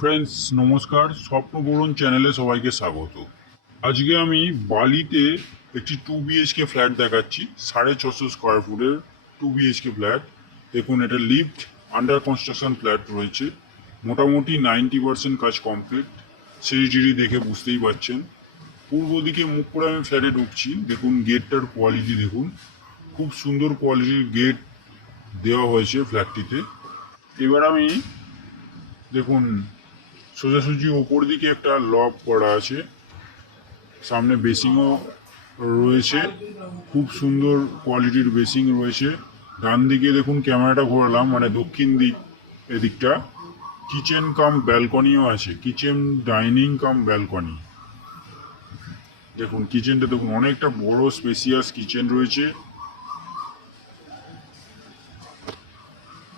Friends নমস্কার, স্বপ্নপূরণ চ্যানেলে সবাইকে স্বাগত। আজকে আমি বালিতে একটি 2 BHK ফ্ল্যাট দেখাচ্ছি। 650 স্কোয়ার ফুটের 2 BHK ফ্ল্যাট। দেখুন, এটা লিফট আন্ডার কনস্ট্রাকশন ফ্ল্যাট রয়েছে। মোটামুটি 90% কাজ কমপ্লিট। সিঁড়ি দেখে বুঝতেই পারছেন। পূর্ব দিকে মুখ করে আমি ফ্ল্যাটে ঢুকছি। দেখুন গেটটার কোয়ালিটি দেখুন, খুব সুন্দর কোয়ালিটির গেট দেওয়া হয়েছে ফ্ল্যাটটিতে। এবার আমি দেখুন সোজাসুজি ওপর দিকে একটা লক করা আছে, সামনে বেসিংও রয়েছে, খুব সুন্দর কোয়ালিটির বেসিং রয়েছে। ডান দিকে দেখুন, ক্যামেরাটা ঘোরালাম মানে দক্ষিণ দিক, এদিকটা কিচেন কাম ব্যালকনিও আছে, কিচেন ডাইনিং কাম ব্যালকনি। দেখুন কিচেনটা দেখুন, অনেকটা বড় স্পেসিয়াস কিচেন রয়েছে।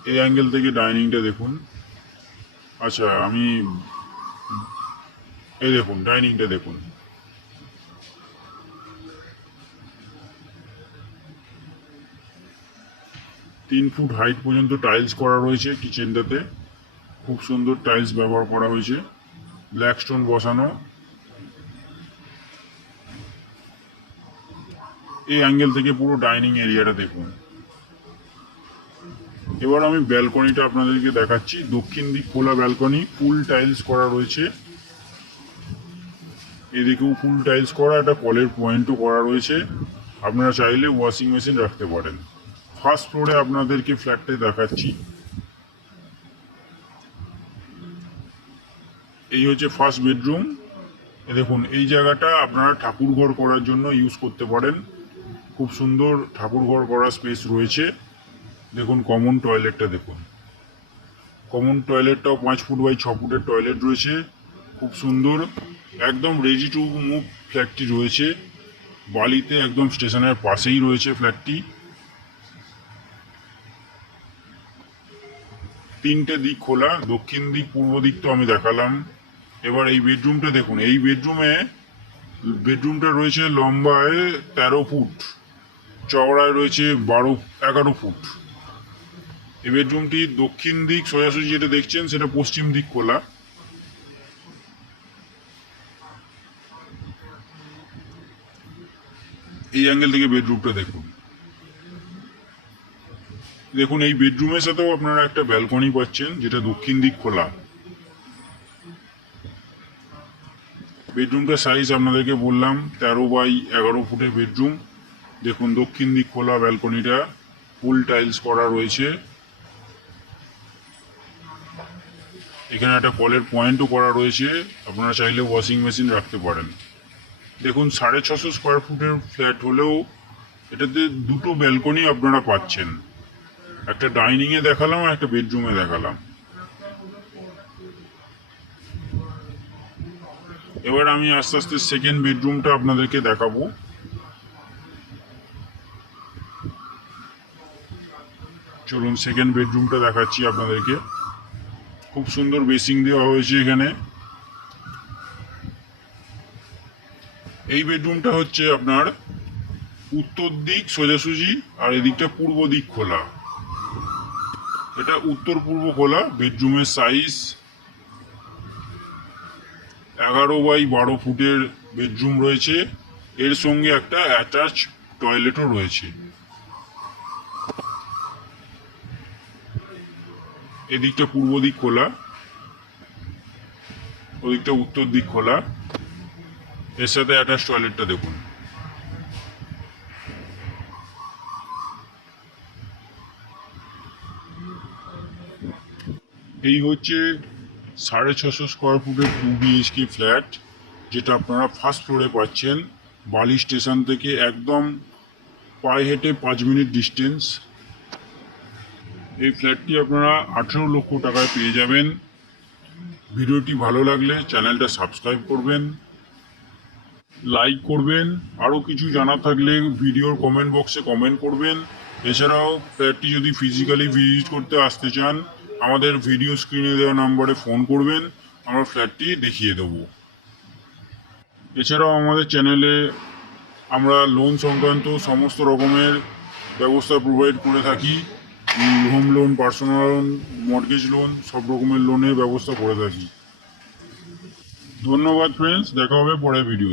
এই অ্যাঙ্গেল থেকে ডাইনিংটা দেখুন। আচ্ছা, এই দেখুন ডাইনিংটা দেখুন, 3 ফুট হাইট পর্যন্ত টাইলস করা রয়েছে কিচেনটাতে। খুব সুন্দর টাইলস ব্যবহার করা হয়েছে, ব্ল্যাক স্টোন বসানো। এই অ্যাঙ্গেল থেকে পুরো ডাইনিং এরিয়াটা দেখুন। এবার আমি ব্যালকনিটা আপনাদেরকে দেখাচ্ছি। দক্ষিণ দিক খোলা ব্যালকনি, ফুল টাইলস করা রয়েছে। এদিকেও ফুল টাইলস করা, একটা কলের পয়েন্টও করা রয়েছে। আপনারা চাইলে ওয়াশিং মেশিন রাখতে পারেন। ফার্স্ট ফ্লোরে আপনাদেরকে ফ্ল্যাটটা দেখাচ্ছি। এই হচ্ছে ফার্স্ট বেডরুম। দেখুন এই জায়গাটা আপনারা ঠাকুর ঘর করার জন্য ইউজ করতে পারেন। খুব সুন্দর ঠাকুর ঘর করার স্পেস রয়েছে। দেখুন কমন টয়লেটটা দেখুন, কমন টয়লেটটাও 5 ফুট বাই 6 ফুটের টয়লেট রয়েছে, খুব সুন্দর। একদম রেডি টু মুভ ফ্ল্যাটটি রয়েছে। বালিতে একদম স্টেশনের পাশেই রয়েছে ফ্ল্যাটটি। 3টে দিক খোলা, দক্ষিণ দিক পূর্ব দিক তো আমি দেখালাম। এবার এই বেডরুমটা দেখুন। এই বেডরুমটা রয়েছে লম্বায় 13 ফুট, চওড়ায় রয়েছে 11 ফুট। এই বেডরুমটি দক্ষিণ দিক সোজাসুজি যেটা দেখছেন সেটা পশ্চিম দিক খোলা। এই অ্যাঙ্গেল থেকে বেডরুমটা দেখুন। দেখুন এই বেডরুমের সাথেও আপনারা একটা ব্যালকনি পাচ্ছেন, যেটা দক্ষিণ দিক খোলা। বেডরুমটার সাইজ আপনাদেরকে বললাম, 13 বাই 11 ফুটের বেডরুম। দেখুন দক্ষিণ দিক খোলা ব্যালকনিটা, ফুল টাইলস করা রয়েছে। এখানে একটা কলের পয়েন্টও করা রয়েছে, আপনারা চাইলে ওয়াশিং মেশিন রাখতে পারেন। দেখুন 650 স্কোয়ার ফুটের ফ্ল্যাট হলেও এটাতে দুটো ব্যালকনি আপনারা পাচ্ছেন। একটা ডাইনিংয়ে দেখালাম আর একটা বেডরুমে দেখালাম। এবার আমি আস্তে আস্তে সেকেন্ড বেডরুমটা আপনাদেরকে দেখাবো। চলুন সেকেন্ড বেডরুমটা দেখাচ্ছি আপনাদেরকে। খুব সুন্দর বেসিং দেওয়া হয়েছে এখানে। এই বেডরুমটা হচ্ছে আপনার উত্তর দিক সোজাসুজি, আর এদিকটা পূর্ব দিক খোলা। এটা উত্তর পূর্ব খোলা। বেডরুমের সাইজ 11 বাই 12 ফুটের বেডরুম রয়েছে। এর সঙ্গে একটা অ্যাটাচ টয়লেটও রয়েছে। এদিকটা পূর্ব দিক খোলা, ওদিকটা উত্তর দিক খোলা। এর সাথে অ্যাটাচ টয়লেটটা দেখুন। এই হচ্ছে 650 স্কোয়ার ফুটের 2 BHK ফ্ল্যাট, যেটা আপনারা ফার্স্ট ফ্লোরে পাচ্ছেন। বালি স্টেশন থেকে একদম পায়ে হেঁটে 5 মিনিট ডিস্টেন্স। এই ফ্ল্যাটটি আপনারা 18 লক্ষ টাকায় পেয়ে যাবেন। ভিডিওটি ভালো লাগলে চ্যানেলটা সাবস্ক্রাইব করবেন, লাইক করবেন। আরও কিছু জানা থাকলে ভিডিওর কমেন্ট বক্সে কমেন্ট করবেন। এছাড়াও ফ্ল্যাটটি যদি ফিজিক্যালি ভিজিট করতে আসতে চান, আমাদের ভিডিও স্ক্রিনে দেওয়া নাম্বারে ফোন করবেন, আমরা ফ্ল্যাটটি দেখিয়ে দেবো। এছাড়াও আমাদের চ্যানেলে আমরা লোন সংক্রান্ত সমস্ত রকমের ব্যবস্থা প্রোভাইড করে থাকি। Home loan, personal loan, mortgage loan, সব রকমের লোনের ব্যবস্থা করে থাকি। ধন্যবাদ ফ্রেন্ডস, দেখা হবে পরের ভিডিও।